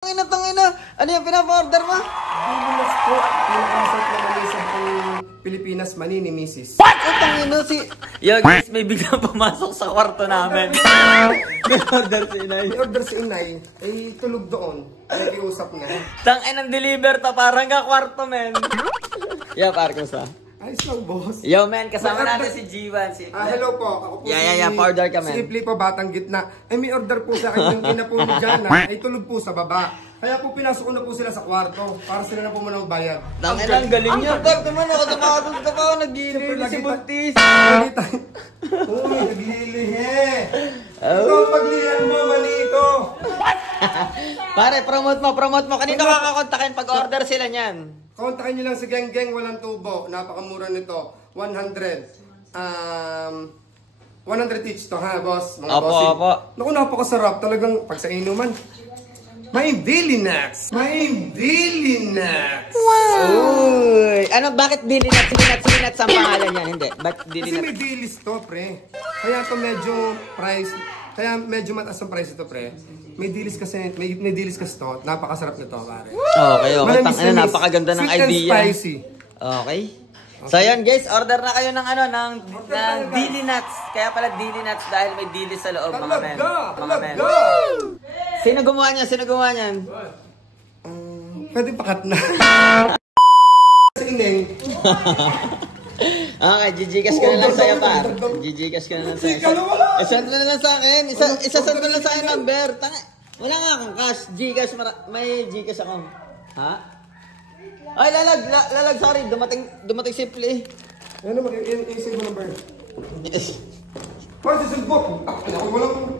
Tangina. Ano yung pinapa-order mo? Bibilas po. Pinakamasarap na malisa po Pilipinas mani ni Mrs. What? Tangina si... Yo guys, may biglang pumasok sa kwarto namin. May order si Inay. May order si Inay. Ay tulog doon. Nag-iusap na. Tangin ang deliver to, parang ka kwarto, men. Yeah, Parkos ah. Ayos lang, boss. Yo, men, kasama natin si G1. Si Hello po. Ako po Yeah, pa-order ka, man. Si Ipli po, batang gitna. Ay, may order po sa akin yung ina po ni Jana. Ay, tulog po sa baba. Kaya po, pinasok ko na po sila sa kwarto. Para sila na po muna magbayad. Tangina, ang galing niya. Tag, naman ako tumakatod ka pa ako. Nag-iili si Buntis. Uy, naglilihe. Ito ang paglihan mo, manito. Pare, promote mo. Kanino kakakontakin pag order sila niyan? Kontakin nyo lang si Geng Geng, walang tubo. Napakamura nito. 100. 100 each to, ha, boss? Mga bossing. Opo. Naku, napakasarap. Talagang pag sa inuman. May Daily Nuts. Uy! Ano, bakit Daily Nuts ang pangalan niyan? Hindi. Ba't Daily Kasi Nuts? may dilis to, pre. Kaya to medyo price. Kaya medyo mataas ang price ito, pre. May dilis kasi to. Napakasarap nito, pare. Okay. Manamis Tangina, na napakaganda ng sweet and idea. spicy. Okay. So yun guys, order na kayo ng Daily Nuts. Kaya pala Daily Nuts dahil may dilis sa loob, mga men. Talaga! Sino gumawa niyan? Pwede pakat na. Sa ineng. Okay, gigigas ka na lang sa'yo, par. Gigigas ka na lang sa'yo. Isend mo na lang sa akin. Isasend mo lang sa akin number. Wala nga akong cash. Gcash, may Gcash ako. Ha? Ay, lalag, sorry. Dumating simple eh. Ano naman, i-save mo number. Hoy, sisugbo! Ako walang...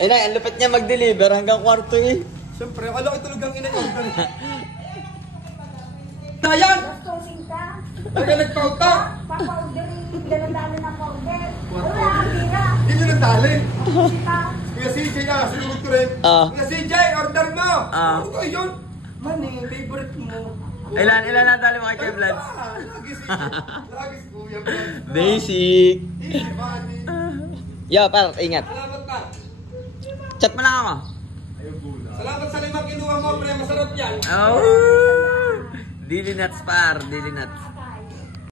Eh na, ang lupit niya mag-deliver hanggang kwarto eh. Siyempre, akala ko talagang ina-order. Dayan! Tosing ka. Talaga nagpauta! Papa-orderin, daladalo na pa-order. Wala, tira. Hindi nyo nagdali. Sita. Kuya CJ, sinunod ko rin. Kuya CJ, order mo! Ano ko yun? Mani, favorite mo. Ilan na dali mo kay Kev Vlogs? Lagi si Kuya Vlogs. Basic. Easy, buddy. Yo, par, ingat. Salamat ka. Chat mo lang ako. Salamat sa limang kinuha mo, pre. Masarap yan. Oh! Daily Nuts, par. Daily Nuts.